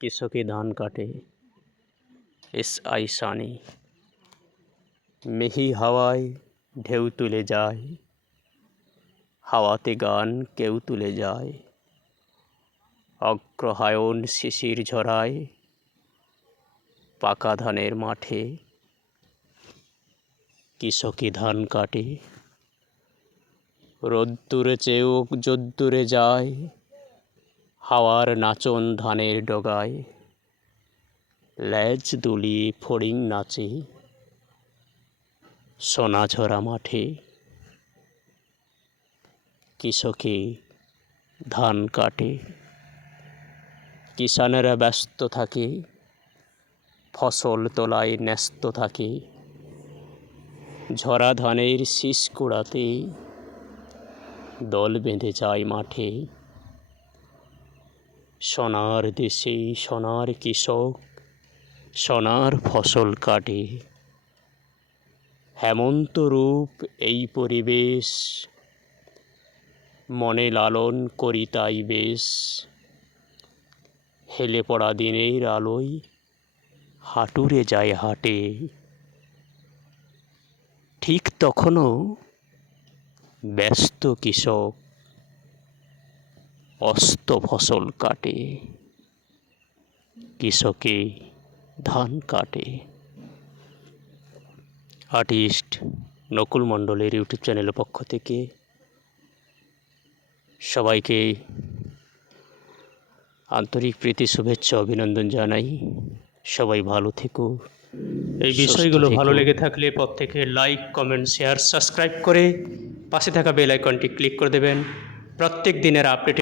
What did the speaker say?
কৃষকে ধান কাটে? এস আই সানি মেহি হাওয়ায় ঢেউ তুলে যায়। হাওয়াতে গান কেউ তুলে যায়। অগ্রহায়ণ শিশির ঝরায় পাকা ধানের মাঠে। কৃষকে ধান কাটে? রোদ্দুরে চেয়েও যদ্দূরে যায়। হাওয়ার নাচন ধানের ডগায়। লেজ দুলিয়ে ফড়িং নাচে সোনাঝরা মাঠে। কৃষকে ধান কাটে কিষানেরা ব্যস্ত থাকে, ফসল তোলায় ন্যস্ত থাকে। ঝরা ধানের শীষ কুড়াতে দল বেঁধে যায় মাঠে। সোনার দেশে সোনার কৃষক, সোনার ফসল কাটে। হেমন্ত রূপ এই পরিবেশ, মনে লালন করি তাই বেশ। হেলে পড়া দিনের আলোয় হাঁটুরে যায় হাটে। ঠিক তখনও ব্যস্ত কৃষক অস্ত ফসল কাটে কৃষকে ধান কাটে। আর্টিস্ট নকুল মণ্ডলের ইউটিউব চ্যানেলের পক্ষ থেকে সবাইকে আন্তরিক প্রীতি শুভেচ্ছা অভিনন্দন জানাই। সবাই ভালো থেকো এই বিষয়গুলো ভালো। লেগে থাকলে প্রত্যেকে লাইক কমেন্ট শেয়ার সাবস্ক্রাইব করে পাশে থাকা বেল আইকনটি ক্লিক করে দেবেন। প্রত্যেক দিনের আপডেট